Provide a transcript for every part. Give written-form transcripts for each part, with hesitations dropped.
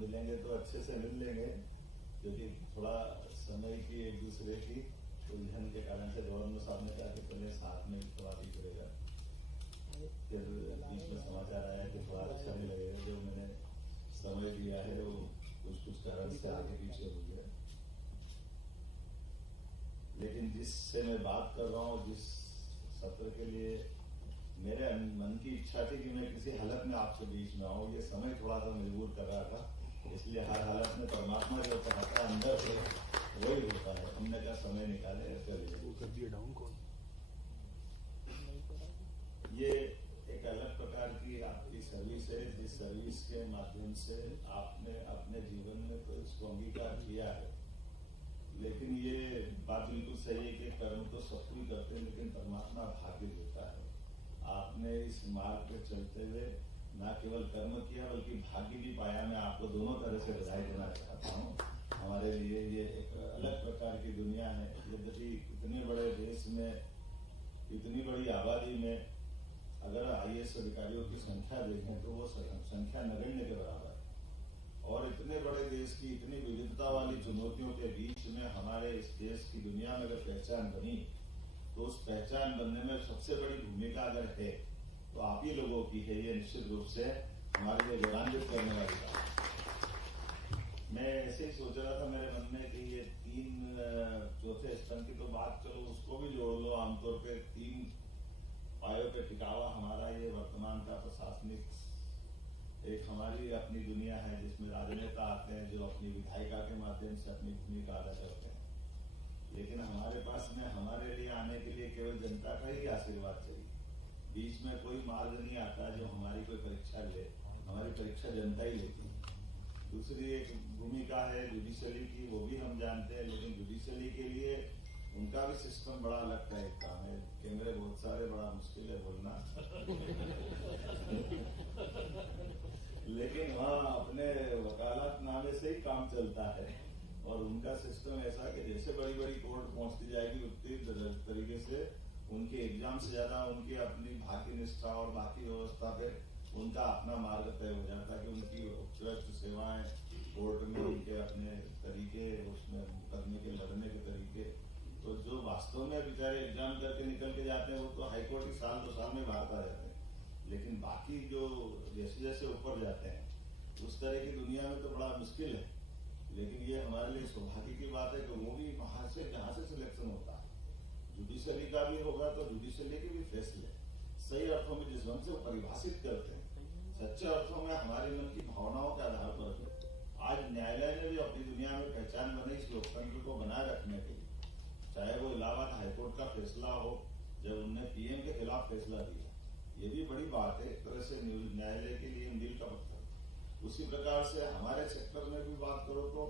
मिलेंगे तो अच्छे से मिल लेंगे, क्योंकि थोड़ा समय की एक दूसरे की उलझन के कारण से गवर्नर साहब ने कहा कि पहले साथ में थोड़ा भी करेगा। फिर बीच में समाचार आया कि थोड़ा अच्छा नहीं लगेगा, जो मैंने समय दिया है वो कुछ कारण से आगे पीछे हो गया। लेकिन जिससे मैं बात कर रहा हूँ, जिस सत्र के लिए मेरे मन की इच्छा थी कि मैं किसी हालत में आपके बीच में आऊँ, ये समय थोड़ा सा मजबूर कर रहा था, इसलिए हर हालत में परमात्मा जो चाहता है अंदर से वही होता है। हमने क्या समय निकाले वो कर दिया डाउन कॉल। ये एक अलग प्रकार की आपकी सर्विस है, जिस सर्विस के माध्यम से आपने अपने जीवन में तो इसको अंगीकार किया है। लेकिन ये बात बिल्कुल सही है कि कर्म तो सब कोई करते हैं, लेकिन परमात्मा भाग्य देता है। आपने इस मार्ग पर चलते हुए न केवल कर्म किया बल्कि भाग्य भी पाया। मैं आपको दोनों तरह से बधाई देना चाहता हूँ। हमारे लिए ये एक अलग प्रकार की दुनिया है। यद्यपि इतने बड़े देश में, इतनी बड़ी आबादी में अगर IAS अधिकारियों की संख्या देखें तो वो संख्या नगण्य के बराबर है। और इतने बड़े देश की इतनी विविधता वाली चुनौतियों के बीच में हमारे इस देश की दुनिया में अगर पहचान बनी, तो उस पहचान बनने में सबसे बड़ी भूमिका अगर है तो आप ही लोगों की है। ये निश्चित रूप से हमारे लिए गौरवान्वित करने वाली बात। मैं ऐसे ही सोच रहा था मेरे मन में कि ये 3 चौथे स्तंभ की तो बात, चलो उसको भी जोड़ लो। आमतौर पे 3 पायों पे टिका हुआ हमारा ये वर्तमान का प्रशासनिक एक हमारी अपनी दुनिया है, जिसमें राजनेता आते हैं जो अपनी विधायिका के माध्यम से अपनी भूमिका अदा करते हैं। लेकिन हमारे पास में हमारे लिए आने के लिए केवल जनता का ही आशीर्वाद चाहिए। बीच में कोई मार्ग नहीं आता जो हमारी कोई परीक्षा ले। हमारी परीक्षा जनता ही लेती है। दूसरी एक भूमिका है जुडिशरी की, वो भी हम जानते हैं, लेकिन जुडिशरी के लिए उनका भी सिस्टम बड़ा अलग का एक काम है। कैमरे बहुत सारे, बड़ा मुश्किल है बोलना लेकिन हाँ, अपने वकालतनामे से ही काम चलता है। और उनका सिस्टम ऐसा कि जैसे बड़ी बड़ी कोर्ट पहुंचती जाएगी उतनी तरीके से उनके एग्जाम से ज्यादा उनकी अपनी भाग्य निष्ठा और बाकी व्यवस्था पे उनका अपना मार्ग तय हो जाता है कि उनकी उत्कृष्ट सेवाएं कोर्ट में, उनके अपने तरीके, उसमें मुकदमे के लड़ने के तरीके। तो जो वास्तव में बेचारे एग्जाम करके निकल के जाते हैं वो तो हाईकोर्ट की 1-2 साल में बाहर आ जाते हैं। लेकिन बाकी जो जैसे जैसे ऊपर जाते हैं उस तरह की दुनिया में तो बड़ा मुश्किल है। लेकिन ये हमारे लिए सौभाग्य की बात है कि वो भी वहां से जहां से सिलेक्शन होता है, जुडिशरी का भी होगा तो जुडिशरी के भी फैसले सही अर्थों में जिस ढंग से परिभाषित करते हैं, सच्चे अर्थों में हमारे मन की भावनाओं के आधार पर आज न्यायालय ने भी अपनी दुनिया में पहचान बनाई इस लोकतंत्र को बनाए रखने के लिए। चाहे वो इलाहाबाद हाईकोर्ट का फैसला हो, जब उनने PM के खिलाफ फैसला दिया, ये भी बड़ी बात है एक तरह से न्यायालय के लिए मील का पत्थर। उसी प्रकार से हमारे सेक्टर में भी बात करो तो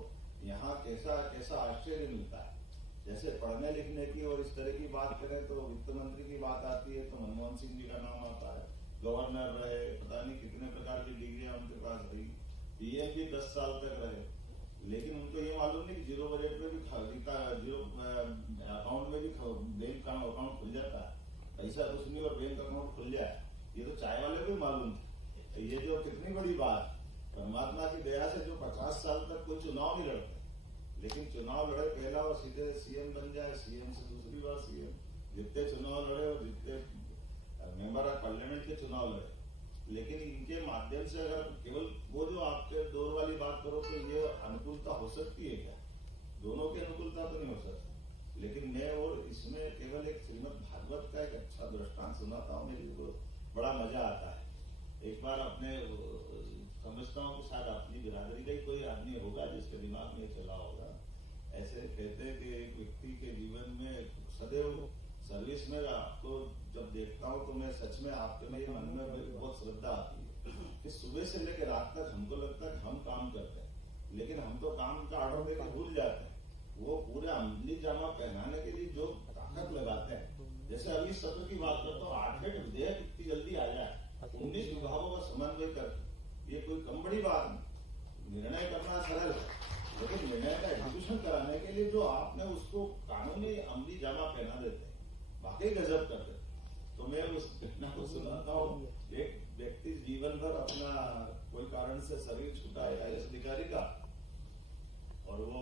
यहाँ कैसा कैसा आश्चर्य मिलता है। जैसे पढ़ने लिखने की और इस तरह की बात करें तो वित्त मंत्री की बात आती है तो मनमोहन सिंह जी का नाम आता है। गवर्नर रहे, पता नहीं कितने प्रकार की डिग्रियां उनके पास रही, PM भी 10 साल तक रहे। लेकिन उनको ये मालूम नहीं कि जीरो बजट में भी जीरो अकाउंट में भी बैंक का अकाउंट खुल जाता है। पैसा कुछ नहीं और बैंक अकाउंट खुल जाए, ये तो चाय वाले को मालूम थे। ये जो कितनी बड़ी बात, परमात्मा की दया से जो 50 साल तक कोई चुनाव नहीं लड़ते, लेकिन चुनाव लड़े पहला और सीधे CM बन जाए, CM से दूसरी बार CM, जितने चुनाव लड़े और जितने मेंबर ऑफ पार्लियामेंट के चुनाव लड़े। लेकिन इनके माध्यम से अगर केवल वो जो आपके दौर वाली बात करो तो ये अनुकूलता हो सकती है क्या? दोनों की अनुकूलता तो नहीं हो सकती। लेकिन मैं और इसमें केवल एक श्रीमद् भागवत का एक अच्छा दृष्टांत सुनाता हूँ, मेरे को बड़ा मजा आता है। एक बार अपने समझता हूँ कि शायद अपनी बिरादरी का ही कोई आदमी होगा जिसके दिमाग में चला होगा। ऐसे कहते हैं कि एक व्यक्ति के जीवन में सदैव सर्विस में आपको जब देखता हूँ तो मैं सच में आपके मेरे मन में बहुत श्रद्धा आती है कि सुबह से लेकर रात तक हमको लगता है कि हम काम करते हैं, लेकिन हम तो काम का ऑर्डर देकर भूल जाते हैं। वो पूरे अमली जामा पहनाने के लिए जो ताकत लगाते हैं, जैसे अभी सत्र की बात करता हूँ, 8 विधेयक इतनी जल्दी आ जाए, 19 विभागों का समन्वय कर, ये कोई कम बड़ी बात नहीं। निर्णय करना सरल है, लेकिन निर्णय का एग्जीक्यूशन कराने के लिए जो आपने उसको कानूनी अमली जामा पहना देते हैं, वाकई गजब करते। तो मैं उस घटना को सुनाता हूँ। एक व्यक्ति जीवन भर अपना कोई कारण से शरीर छूटा है आईएएस अधिकारी का, और वो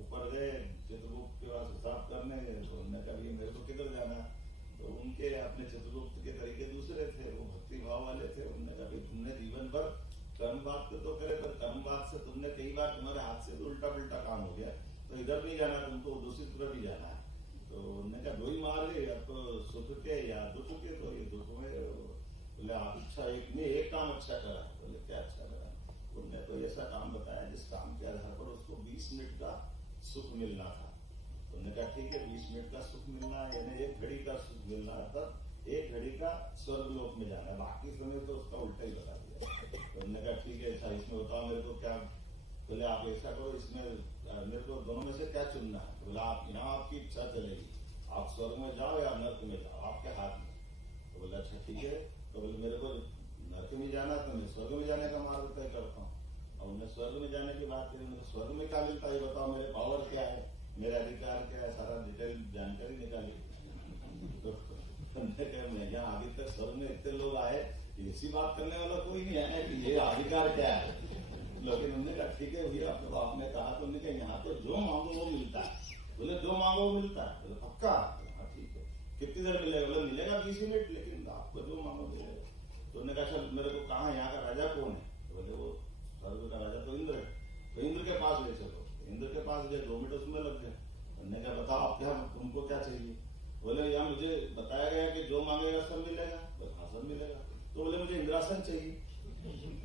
ऊपर गए चित्रगुप्त के पास हिसाब करने, तो उन्होंने कहा ये मेरे को किधर जाना, तो उनके अपने चित्रगुप्त के तरीके दूसरे थे, वो भक्ति भाव वाले थे। उन्होंने कहा तुमने जीवन भर कर्म बात तो करे, पर कर्म बात से तुमने कई बार तुम्हारे हाथ से उल्टा पुल्टा काम हो गया, तो इधर नहीं जाना, तुमको दूसरी तरफ ही जाना है। तो उन्होंने कहा दो ही मार्ग है, या तो सुख के या दुख के, तो ये दुख में बोले आप अच्छा एक काम अच्छा करा। बोले क्या अच्छा करा? उन्होंने तो ऐसा काम बताया जिस काम के आधार पर उसको 20 मिनट का सुख मिलना था। तो उन्होंने कहा ठीक है 20 मिनट का सुख मिलना है, यानी 1 घड़ी का सुख मिलना था, 1 घड़ी का स्वर्गलोक में जाना है, बाकी समय तो उसका उल्टा ही बता दिया। तो उन्होंने कहा ठीक है अच्छा इसमें बताओ मेरे को क्या। बोले आप ऐसा करो, इसमें मेरे को दोनों में से क्या चुनना है? बोला आप यहाँ आपकी इच्छा चलेगी, आप स्वर्ग में जाओ या नर्क में जाओ, आपके हाथ में। तो बोला अच्छा ठीक है। तो बोले मेरे को नर्क में जाना, तो मैं स्वर्ग में जाने का मार्ग तय करता हूँ। और उन्हें स्वर्ग में जाने की बात करी, उन्हें स्वर्ग में क्या मिलता है बताओ, मेरे पावर क्या है, मेरा अधिकार क्या है, सारा डिटेल जानकारी निकाली। तो मैं यहाँ अभी तक स्वर्ग में इतने लोग आए, ऐसी बात करने वाला कोई नहीं है कि ये अधिकार क्या है। लेकिन उन्होंने कहा ठीक है भैया आपने कहा, तो उन्होंने कहा यहाँ तो जो मांगो वो मिलता है। बोले जो मांगो वो मिलता है? बोले पक्का? हाँ ठीक है। कितनी देर मिलेगा? बोले मिलेगा 20 मिनट, लेकिन आपको जो मांगो मिलेगा। तो उन्होंने कहा चल मेरे को कहा यहाँ का राजा कौन है? तो बोले वो स्वर्ग का राजा तो इंद्र है। तो इंद्र के पास ले चलो। इंद्र के पास गए, 2 मिनट उसमें लग गए। उन्होंने कहा बताओ आप क्या, तुमको क्या चाहिए? बोले यहाँ मुझे बताया गया कि जो मांगेगा सब मिलेगा। बोले हाँ सब मिलेगा। तो बोले मुझे इंद्रासन चाहिए।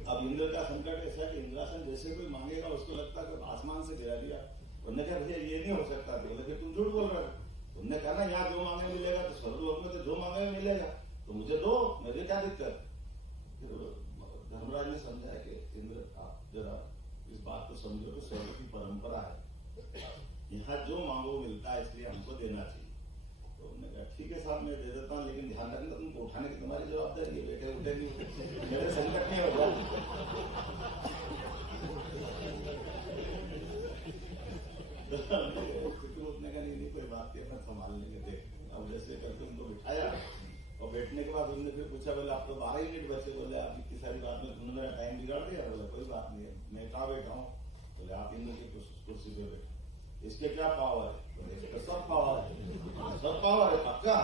अब इंद्र का संकट ऐसा कि इंद्रासन जैसे कोई मांगेगा उसको लगता है कि आसमान से गिरा दिया। उन्होंने कहा भैया ये नहीं हो सकता। बोले फिर तुम झूठ बोल रहे हो। उन्होंने कहा ना यहाँ जो मांगे मिलेगा, तो स्वर्गलोक में तो जो मांगे मिलेगा, तो मुझे दो, मुझे क्या दिक्कत। फिर धर्मराज ने समझाया कि इंद्र आप जरा इस बात को समझो तो स्वर्ग की परंपरा है, यहाँ जो मांगो मिलता है, इसलिए हमको देना चाहिए। तो उन्होंने कहा ठीक है साहब मैं दे देता हूँ, लेकिन ध्यान रखना तुमको उठाने की तुम्हारी जवाबदारी है, बैठे उठे नहीं मेरे संकट नहीं होगा। उठने का नहीं कोई बात नहीं, अपना संभाल लेंगे। देख अब जैसे करके उनको बिठाया, और बैठने के बाद उन्होंने फिर पूछा, बोले आप तो 12 मिनट बचे। बोले आप इतनी सारी बात में तुमने मेरा टाइम बिगाड़ दिया। बोले कोई बात नहीं है, मैं कहाँ बैठा हूँ? बोले आप इंद्र की कुर्सी पे बैठे। इसके क्या पावर है? बोले इसका सब पावर है। सब पावर है पक्का?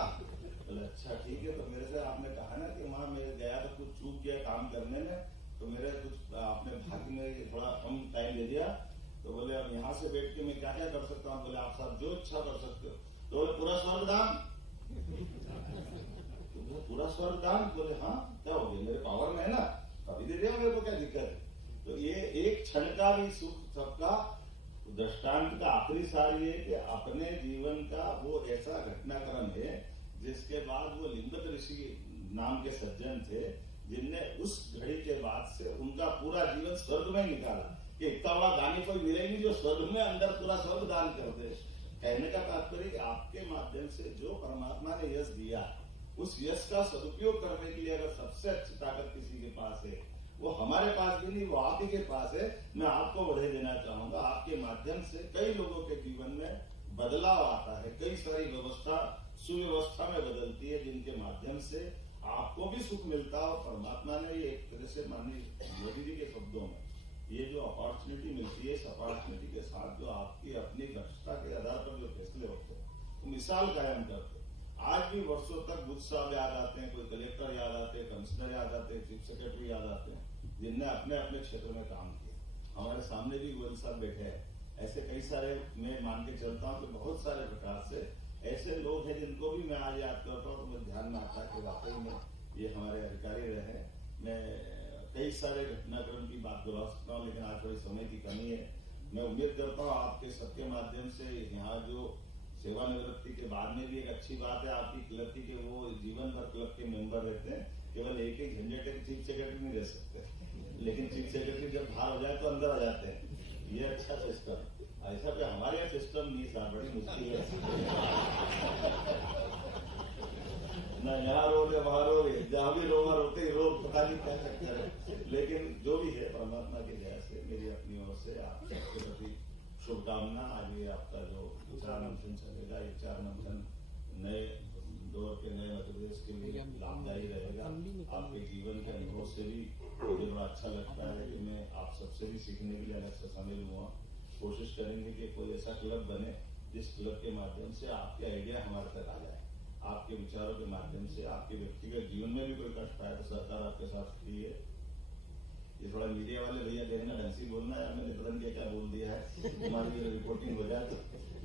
बोले अच्छा ठीक है। तो मेरे से आपने कहा ना कि वहां मैं गया तो कुछ चूक गया काम करने में, तो मेरे कुछ आपने भाग्य में थोड़ा कम टाइम दे दिया। तो बोले अब यहाँ से बैठ के मैं क्या क्या कर सकता हूँ? बोले आप साहब जो इच्छा कर सकते हो। तो बोले पूरा स्वर्ग दान? पूरा स्वर्ग दान? बोले हाँ क्या हो गया, मेरे पावर में है ना, कभी दे दिया, मेरे को क्या दिक्कत है। तो ये एक क्षण का भी सुख सबका दृष्टांत का आखिरी सार ये कि अपने जीवन का वो ऐसा घटनाक्रम है जिसके बाद वो लिंगत ऋषि नाम के सज्जन थे, जिनने उस घड़ी के बाद से उनका पूरा जीवन स्वर्ग में निकाला कि इतना बड़ा दानी कोई मिलेगी जो स्वर्ग में अंदर पूरा स्वर्ग दान कर दे। कहने का तात्पर्य आपके माध्यम से जो परमात्मा ने यश दिया, उस यश का सदुपयोग करने के लिए अगर सबसे अच्छी ताकत किसी के पास है, वो हमारे पास भी नहीं, वो आप ही के पास है। मैं आपको बढ़े देना चाहूंगा, आपके माध्यम से कई लोगों के जीवन में बदलाव आता है, कई सारी व्यवस्था सुव्यवस्था में बदलती है, जिनके माध्यम से आपको भी सुख मिलता है। और परमात्मा ने ये एक तरह से माननीय मोदी जी के शब्दों में ये जो अपॉर्चुनिटी मिलती है, इस अपॉर्चुनिटी के साथ जो आपकी अपनी दक्षता के आधार पर जो फैसले होते हैं, वो मिसाल कायम करते हैं। आज भी वर्षों तक बुद्ध साहब याद आते हैं, कोई कलेक्टर याद आते हैं, कमिश्नर याद आते हैं, चीफ सेक्रेटरी याद आते हैं, जिनने अपने अपने क्षेत्र में काम किया। हमारे सामने भी गोयल साहब बैठे हैं, ऐसे कई सारे मैं मान के चलता हूँ कि बहुत सारे प्रकार से ऐसे लोग हैं जिनको भी मैं आज याद करता हूँ तो मुझे ध्यान में आता है कि वाकई में ये हमारे अधिकारी रहे। मैं कई सारे घटनाक्रम की बात दोहरा सकता हूँ, लेकिन आज थोड़ी समय की कमी है। मैं उम्मीद करता हूँ आपके सबके माध्यम से यहाँ जो सेवानिवृत्ति के बाद में भी एक अच्छी बात है आपकी क्लब की कि वो जीवन भर क्लब के मेंबर रहते हैं। केवल एक ही झंझट है, चीफ सेक्रेटरी नहीं रह सकते, लेकिन चीफ सेक्रेटरी जब बाहर हो जाए तो अंदर आ जाते हैं। ये अच्छा सिस्टम, ऐसा भी हमारे यहाँ सिस्टम नहीं था, बड़ी मुश्किल है ना, यहाँ रो रहे वहां रो रहे, जहाँ भी रोगा रोते ही रोग, पता नहीं क्या चक्कर है। लेकिन जो भी है परमात्मा की दया से मेरी अपनी ओर से आप सबके प्रति शुभकामना। आज ये आपका जो विचार मंथन चलेगा, ये विचार मंथन नए दौर के नए मध्य प्रदेश के लिए लाभदायी रहेगा। आपके जीवन के अनुभव से भी मुझे बड़ा अच्छा लगता है कि मैं आप सबसे भी सीखने के लिए अलग से शामिल हुआ। कोशिश करेंगे कि कोई ऐसा क्लब बने जिस क्लब के माध्यम से आपके आइडिया हमारे तक आ जाए, आपके विचारों के माध्यम से आपके व्यक्तिगत जीवन में भी कोई कष्ट आए तो सरकार आपके साथ खड़ी है। ये थोड़ा मीडिया वाले भैया देखना ढंग से बोलना है, मैंने पता नहीं क्या बोल दिया है, तुम्हारी ये रिपोर्टिंग हो जाए।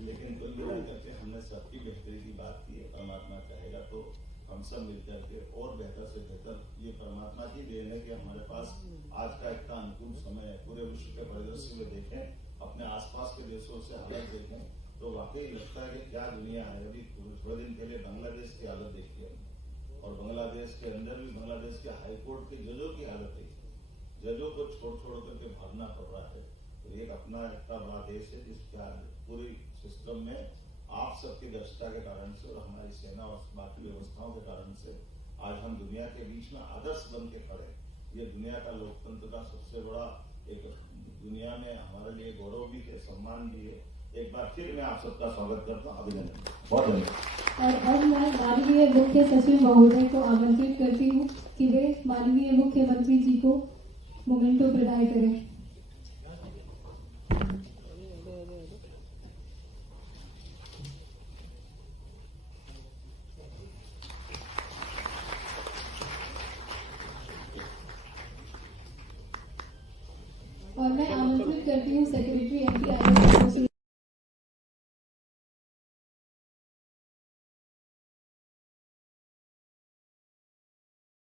लेकिन कुल मिला करके हमने सबकी बेहतरी की बात की है। परमात्मा चाहेगा तो हम सब मिलकर के और बेहतर से बेहतर, ये परमात्मा की देन है कि हमारे पास आज का इतना अनुकूल समय है। पूरे विश्व के परिदृश्य में देखें, अपने आसपास के देशों से हालत देखें तो वाकई लगता है कि क्या दुनिया है। अभी थोड़े दिन पहले बांग्लादेश की हालत देखी हमने, और बांग्लादेश के अंदर भी बांग्लादेश के हाईकोर्ट के जजों की हालत देखी, जजों को छोड़ करके भागना पड़ रहा है। तो एक अपना इतना बड़ा देश है जिसका पूरी सिस्टम में आप सबकी दक्षता के कारण से और हमारी सेना और बाकी व्यवस्थाओं के कारण से आज हम दुनिया के बीच में आदर्श बन के खड़े। ये दुनिया का लोकतंत्र का सबसे बड़ा एक दुनिया में हमारे लिए गौरव भी है, सम्मान भी है। एक बार फिर मैं आप सबका स्वागत करता हूँ, अभिनंदन, बहुत धन्यवाद। और अब मैं माननीय मुख्य सचिव महोदय को आमंत्रित करती हूँ कि वे माननीय मुख्यमंत्री जी को मोमेंटो प्रदान करें। और मैं आमंत्रित करती हूँ सेक्रेटरी MPIS